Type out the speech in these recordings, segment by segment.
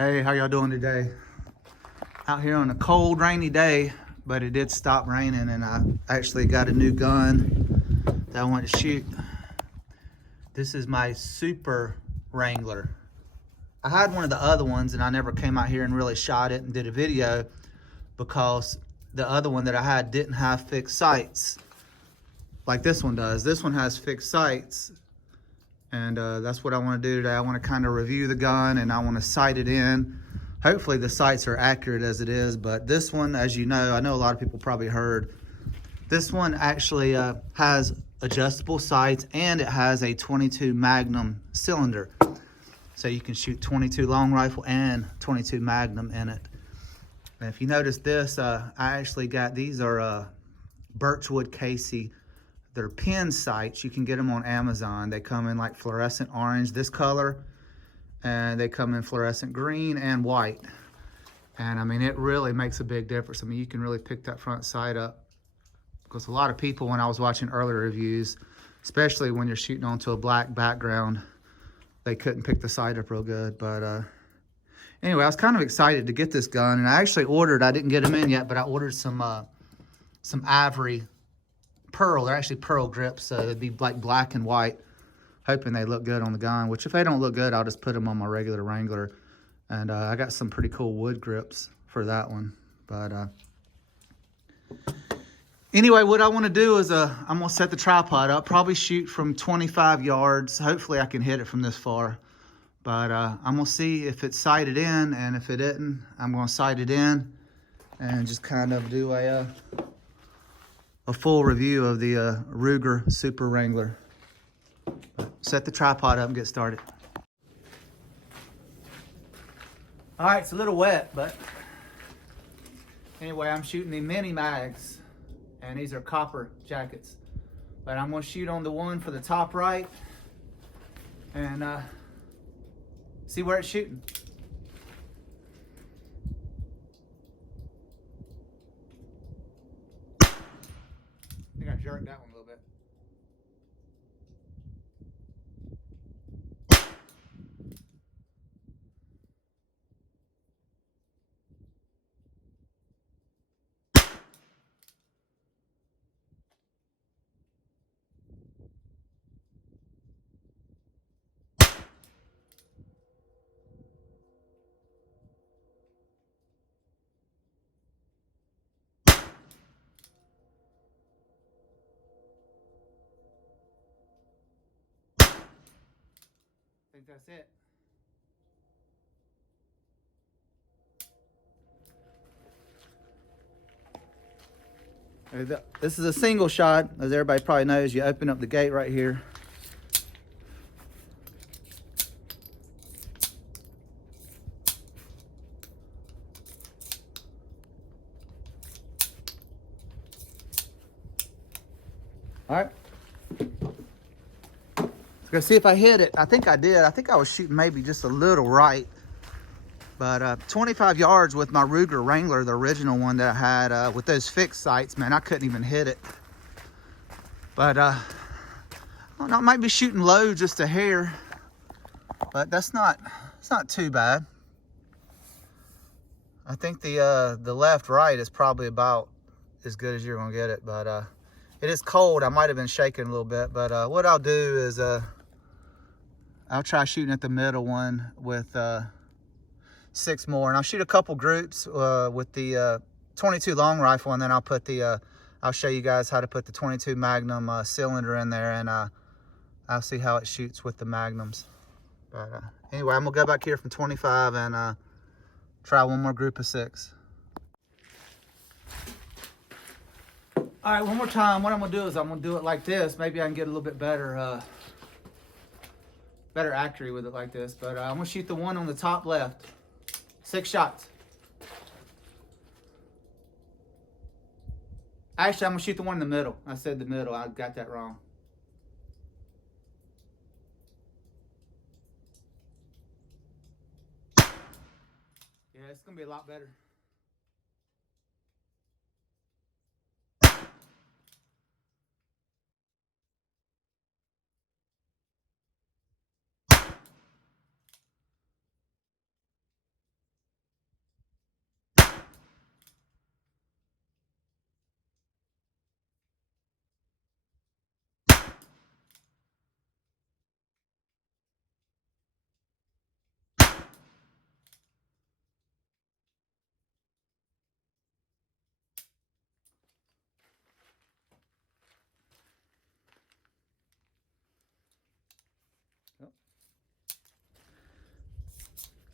Hey, how y'all doing today? Out here on a cold, rainy day, but it did stop raining, and I actually got a new gun that I want to shoot. This is my Super Wrangler. I had one of the other ones, and I never came out here and really shot it and did a video because the other one that I had didn't have fixed sights like this one does. This one has fixed sights, and that's what I want to do today. I want to kind of review the gun, and I want to sight it in. Hopefully the sights are accurate as it is, but this one, as you know, I know a lot of people probably heard, this one actually has adjustable sights, and it has a 22 Magnum cylinder. So you can shoot 22 long rifle and 22 Magnum in it. And if you notice this, I actually got, these are Birchwood Casey. They're pin sights. You can get them on Amazon. They come in like fluorescent orange, this color, and they come in fluorescent green and white. And I mean, it really makes a big difference. I mean, you can really pick that front sight up, because a lot of people, when I was watching earlier reviews, especially when you're shooting onto a black background, they couldn't pick the sight up real good. But anyway, I was kind of excited to get this gun, and I actually ordered, I didn't get them in yet, but I ordered some Ivory pearl. They're actually pearl grips, so it'd be like black and white, hoping they look good on the gun, which if they don't look good, I'll just put them on my regular Wrangler. And I got some pretty cool wood grips for that one. But anyway, what I want to do is I'm going to set the tripod up, probably shoot from 25 yards. Hopefully I can hit it from this far. But I'm going to see if it's sighted in, and if it isn't, I'm going to sight it in and just kind of do a full review of the Ruger Super Wrangler. Set the tripod up and get started. All right, it's a little wet, but anyway, I'm shooting the mini mags, and these are copper jackets. But I'm gonna shoot on the one for the top right and see where it's shooting. I think I jerked that one a little bit. I think that's it. This is a single shot, as everybody probably knows. You open up the gate right here. All right. Let's go see if I hit it. I think I did. I think I was shooting maybe just a little right. But 25 yards with my Ruger Wrangler, the original one that I had with those fixed sights, man, I couldn't even hit it. But I don't know, I might be shooting low just a hair, but it's not too bad. I think the left right is probably about as good as you're gonna get it. But it is cold. I might have been shaking a little bit. But what I'll do is I'll try shooting at the middle one with 6 more, and I'll shoot a couple groups with the 22 long rifle, and then I'll put the I'll show you guys how to put the 22 Magnum cylinder in there, and I'll see how it shoots with the Magnums. But anyway, I'm gonna go back here from 25 and try one more group of 6. All right, one more time. What I'm gonna do is I'm gonna do it like this. Maybe I can get a little bit better better accuracy with it like this. But I'm gonna shoot the one on the top left. 6 shots. Actually, I'm gonna shoot the one in the middle. I said the middle. I got that wrong. Yeah, it's gonna be a lot better.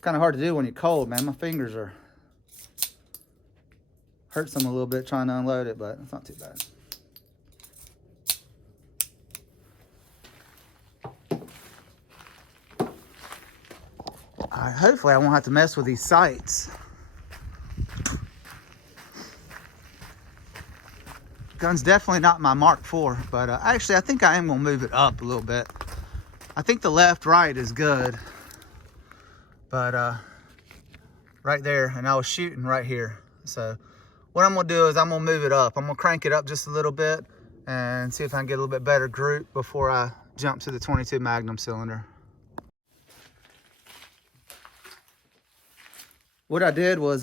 kind of hard to do when you're cold, man. My fingers are hurts them a little bit trying to unload it, but it's not too bad. All right, hopefully I won't have to mess with these sights. Gun's definitely not my Mark IV, but actually I think I am gonna move it up a little bit. I think the left-right is good, but right there, and I was shooting right here. So what I'm gonna do is I'm gonna move it up. I'm gonna crank it up just a little bit and see if I can get a little bit better group before I jump to the 22 Magnum cylinder. What I did was,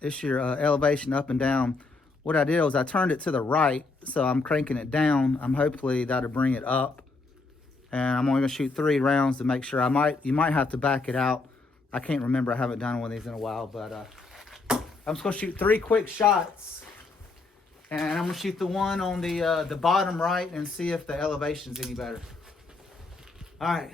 this your elevation up and down. What I did was I turned it to the right, so I'm cranking it down. I'm hopefully that'll bring it up. And I'm only gonna shoot 3 rounds to make sure. You might have to back it out. I can't remember, I haven't done one of these in a while, but I'm just gonna shoot 3 quick shots. And I'm gonna shoot the one on the bottom right and see if the elevation's any better. All right.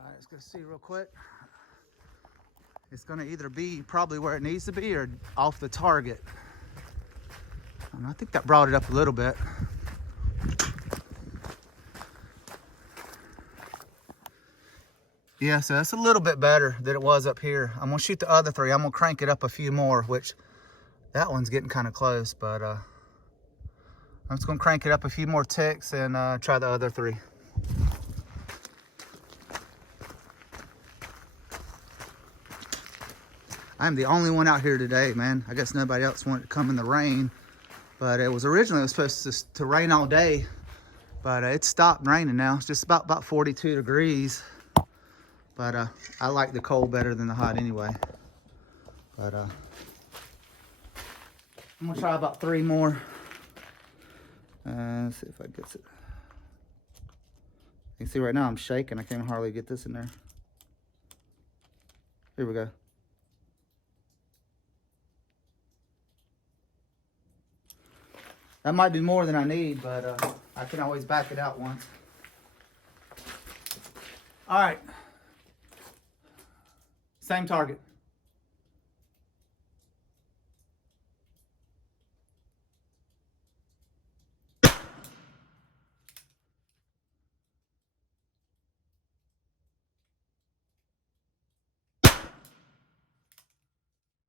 All right, let's go see real quick. It's gonna either be probably where it needs to be or off the target. I think that brought it up a little bit. Yeah, so that's a little bit better than it was up here. I'm gonna shoot the other 3. I'm gonna crank it up a few more, which that one's getting kind of close, but I'm just gonna crank it up a few more ticks and try the other 3. I'm the only one out here today, man. I guess nobody else wanted to come in the rain, but it was originally supposed to rain all day, but it stopped raining now. It's just about 42 degrees, but I like the cold better than the hot anyway. But I'm gonna try about 3 more. See if I get it. You can see right now I'm shaking. I can't hardly get this in there. Here we go. That might be more than I need, but I can always back it out once. All right. Same target.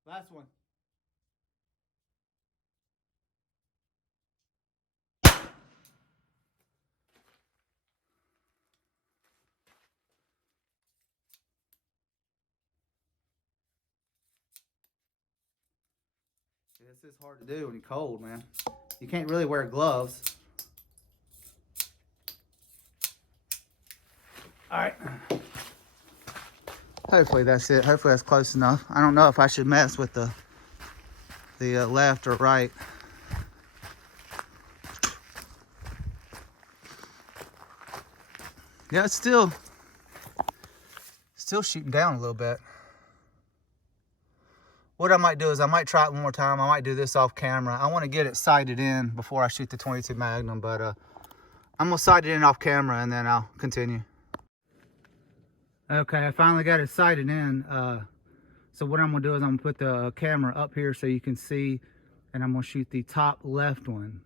Last one. This is hard to do when you're cold, man. You can't really wear gloves. All right. Hopefully that's it. Hopefully that's close enough. I don't know if I should mess with the left or right. Yeah, it's still shooting down a little bit. What I might do is I might try it one more time. I might do this off camera. I want to get it sighted in before I shoot the 22 Magnum, but I'm gonna sight it in off camera and then I'll continue. Okay, I finally got it sighted in. So what I'm gonna do is I'm gonna put the camera up here so you can see, and I'm gonna shoot the top left one.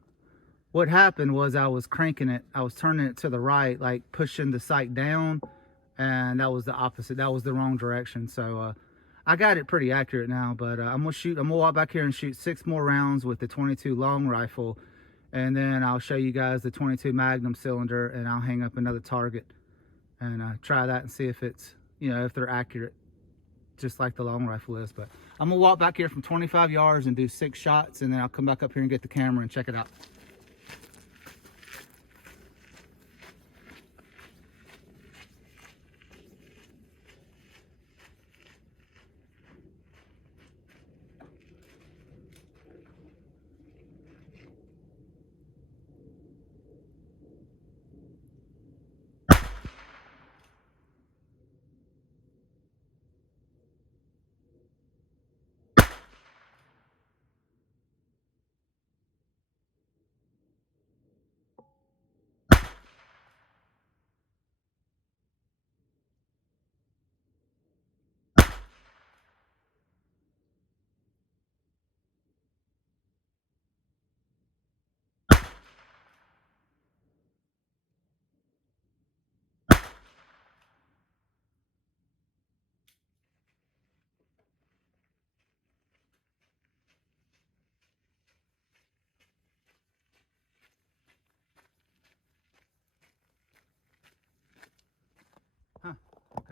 What happened was I was cranking it, I was turning it to the right, like pushing the sight down, and that was the opposite. That was the wrong direction. So I got it pretty accurate now, but I'm gonna walk back here and shoot 6 more rounds with the 22 long rifle, and then I'll show you guys the 22 Magnum cylinder, and I'll hang up another target and try that and see if it's, if they're accurate, just like the long rifle is. But I'm gonna walk back here from 25 yards and do 6 shots, and then I'll come back up here and get the camera and check it out.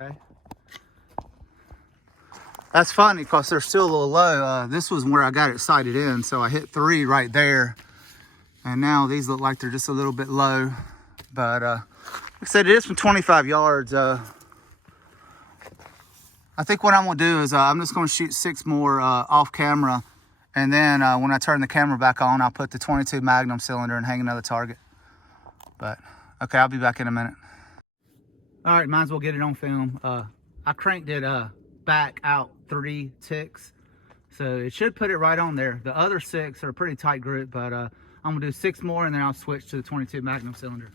Okay. That's funny because they're still a little low. This was where I got it sighted in, so I hit 3 right there. And now these look like they're just a little bit low. But like I said, it is from 25 yards. I think what I'm gonna do is I'm just gonna shoot 6 more off camera. And then when I turn the camera back on, I'll put the 22 Magnum cylinder and hang another target. But okay, I'll be back in a minute. All right, might as well get it on film. I cranked it back out 3 ticks, so it should put it right on there. The other 6 are a pretty tight group, but I'm gonna do 6 more and then I'll switch to the 22 Magnum cylinder.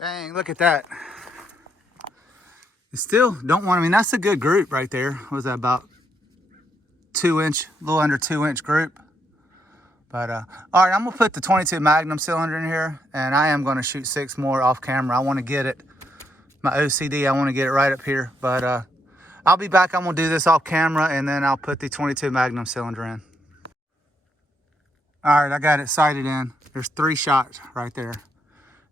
Dang, look at that. You still don't want, I mean, that's a good group right there. What was that, about 2-inch, a little under 2-inch group? But all right, I'm gonna put the 22 Magnum cylinder in here, and I am gonna shoot 6 more off camera. I wanna get it, my OCD, I wanna get it right up here. But I'll be back, I'm gonna do this off camera, and then I'll put the 22 Magnum cylinder in. All right, I got it sighted in. There's 3 shots right there.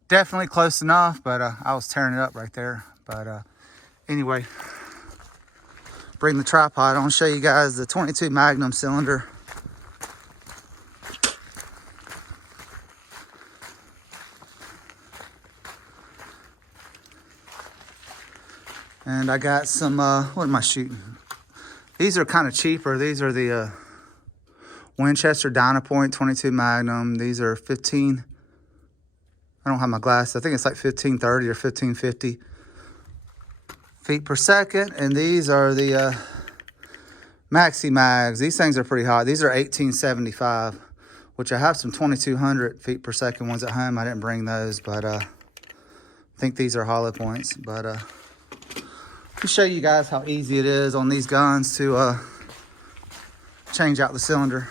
Definitely close enough, but I was tearing it up right there. But anyway, bring the tripod. I want to show you guys the 22 Magnum cylinder. And I got some, what am I shooting? These are kind of cheaper. These are the Winchester Dynapoint 22 Magnum. These are 15, I don't have my glasses. I think it's like 1530 or 1550 feet per second. And these are the Maxi Mags. These things are pretty hot. These are 1875, which I have some 2200 feet per second ones at home. I didn't bring those, but I think these are hollow points. But let me show you guys how easy it is on these guns to change out the cylinder.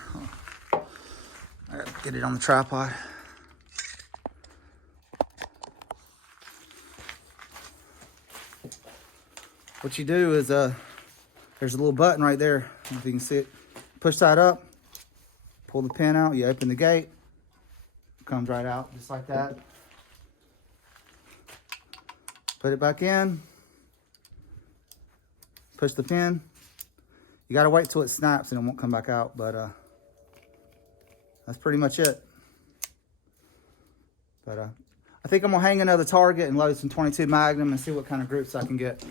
I gotta get it on the tripod. What you do is there's a little button right there. I don't know if you can see it. Push that up, pull the pin out, you open the gate, it comes right out just like that. Put it back in, push the pin. You gotta wait till it snaps and it won't come back out, but that's pretty much it. But I think I'm gonna hang another target and load some 22 Magnum and see what kind of groups I can get.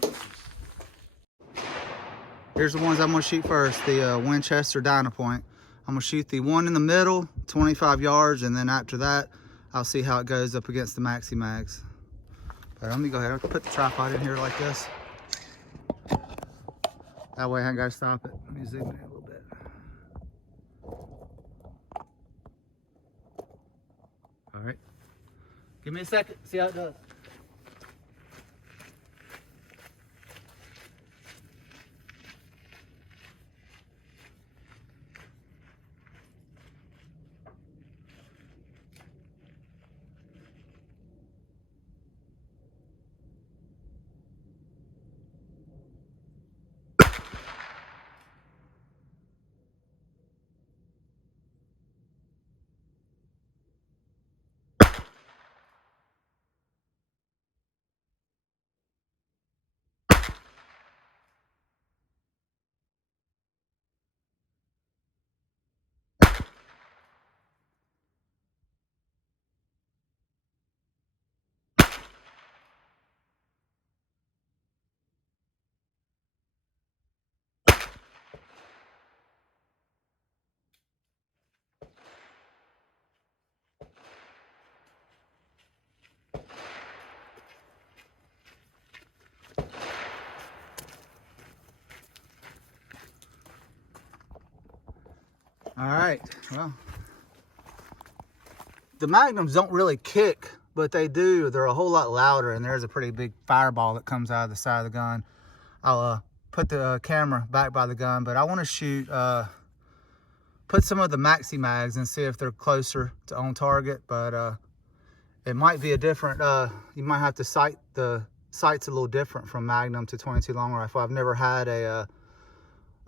Here's the ones I'm gonna shoot first, the Winchester Dynapoint. I'm gonna shoot the one in the middle, 25 yards, and then after that, I'll see how it goes up against the Maxi Mags. But let me go ahead, I'll put the tripod in here like this. That way I ain't gotta stop it. Let me zoom in a little bit. All right, give me a second, see how it does. All right, well, the Magnums don't really kick, but they do. They're a whole lot louder, and there's a pretty big fireball that comes out of the side of the gun. I'll put the camera back by the gun, but I want to shoot, put some of the maxi mags and see if they're closer to on target, but it might be a different, you might have to sight, the sight's a little different from Magnum to 22 long rifle. I've never had a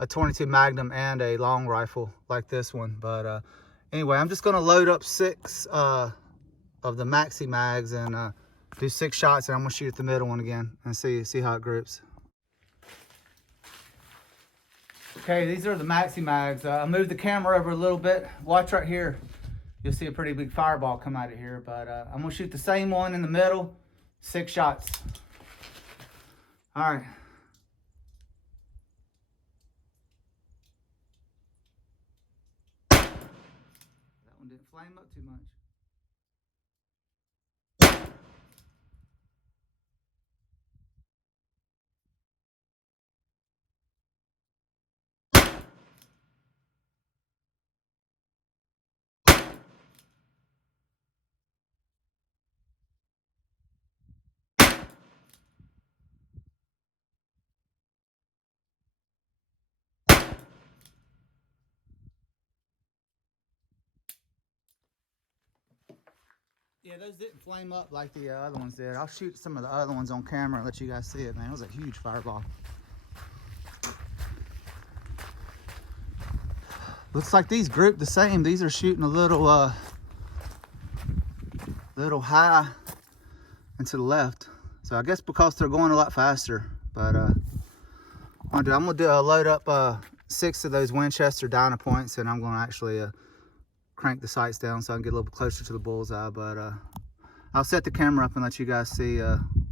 22 Magnum and a long rifle like this one, but anyway, I'm just gonna load up 6 of the maxi mags and do 6 shots, and I'm gonna shoot the middle one again and see how it groups. Okay, these are the maxi mags. I moved the camera over a little bit. Watch right here. You'll see a pretty big fireball come out of here, but I'm gonna shoot the same one in the middle, 6 shots. All right. That one didn't flame up too much. Yeah, those didn't flame up like the other ones did. I'll shoot some of the other ones on camera and let you guys see it, man. It was a huge fireball. Looks like these group the same. These are shooting a little high and to the left. So I guess because they're going a lot faster. But I'm gonna load up 6 of those Winchester Dynapoints, and I'm gonna actually crank the sights down so I can get a little bit closer to the bullseye. But I'll set the camera up and let you guys see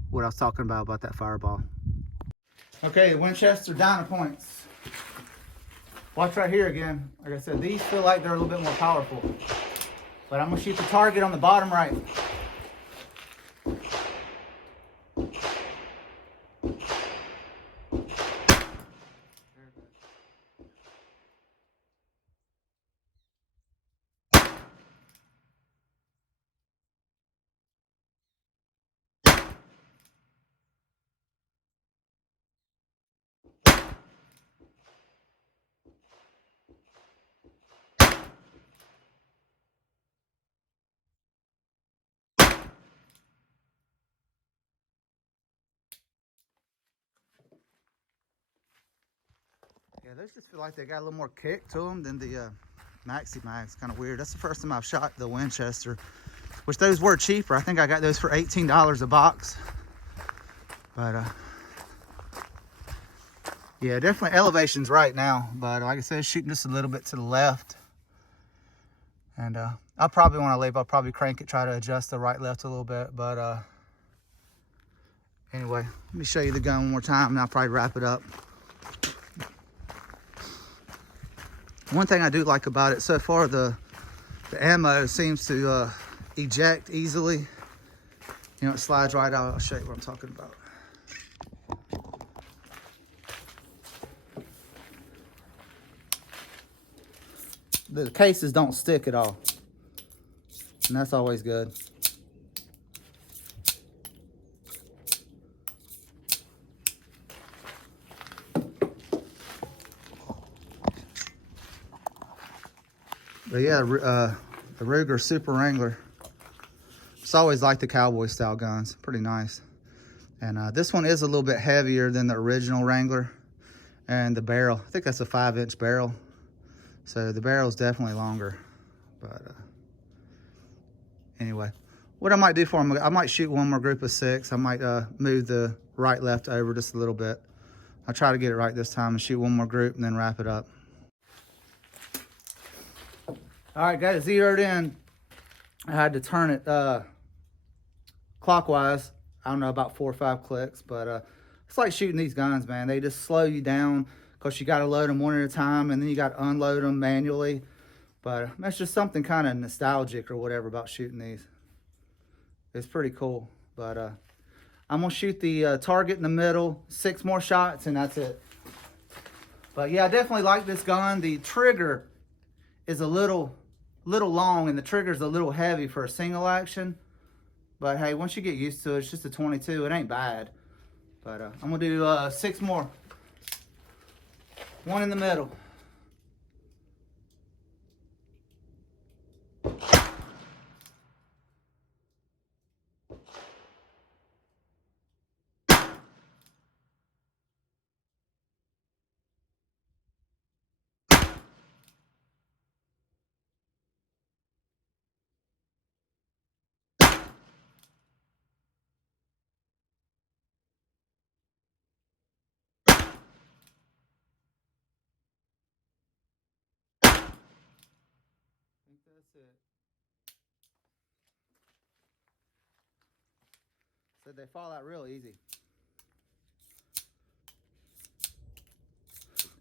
what I was talking about that fireball. Okay, the Winchester Dynapoints. Watch right here again. Like I said, these feel like they're a little bit more powerful. But I'm gonna shoot the target on the bottom right. Yeah, those just feel like they got a little more kick to them than the maxi mags. Kind of weird. That's the first time I've shot the Winchester, which those were cheaper. I think I got those for $18 a box. But yeah, definitely elevation's right now. But like I said, shooting just a little bit to the left. And I'll probably want to leave. I'll probably crank it, try to adjust the right left a little bit. But anyway, let me show you the gun one more time and I'll probably wrap it up. One thing I do like about it so far, the ammo seems to eject easily. You know, it slides right out. I'll show you what I'm talking about. The cases don't stick at all, and that's always good. But yeah, the Ruger Super Wrangler. It's always like the cowboy style guns, pretty nice. And this one is a little bit heavier than the original Wrangler. And the barrel, I think that's a 5-inch barrel. So the barrel is definitely longer. But anyway, what I might do for them, I might shoot one more group of 6. I might move the right left over just a little bit. I'll try to get it right this time and shoot one more group and then wrap it up. All right, got it zeroed in. I had to turn it clockwise. I don't know, about 4 or 5 clicks, but it's like shooting these guns, man. They just slow you down because you got to load them one at a time, and then you got to unload them manually. But that's just something kind of nostalgic or whatever about shooting these. It's pretty cool. But I'm gonna shoot the target in the middle, 6 more shots, and that's it. But yeah, I definitely like this gun. The trigger is a little long, and the trigger's a little heavy for a single action. But hey, once you get used to it, it's just a 22. It ain't bad. But I'm gonna do 6 more. 1 in the middle. That's it. Said they fall out real easy.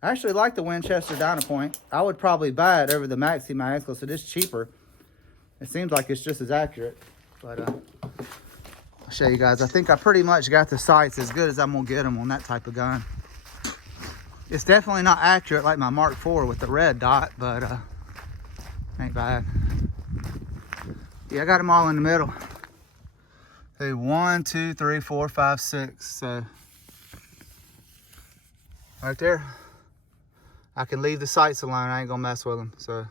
I actually like the Winchester Dynapoint. I would probably buy it over the Maxi Mags because it is cheaper. It seems like it's just as accurate. But I'll show you guys. I think I pretty much got the sights as good as I'm gonna get them on that type of gun. It's definitely not accurate like my Mark IV with the red dot, but ain't bad. Yeah, I got them all in the middle. Hey, 1, 2, 3, 4, 5, 6. So right there, I can leave the sights alone. I ain't gonna mess with them. So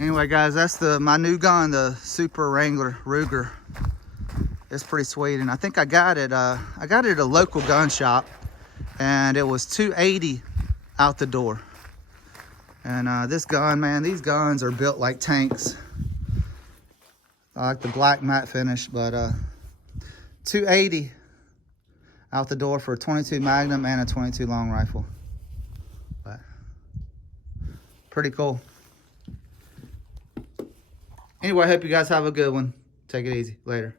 anyway, guys, that's my new gun, the Super Wrangler Ruger. It's pretty sweet, and I think I got it at a local gun shop, and it was $280 out the door. And this gun, man, these guns are built like tanks. I like the black matte finish, but $280 out the door for a 22 Magnum and a 22 long rifle. But pretty cool. Anyway, I hope you guys have a good one. Take it easy. Later.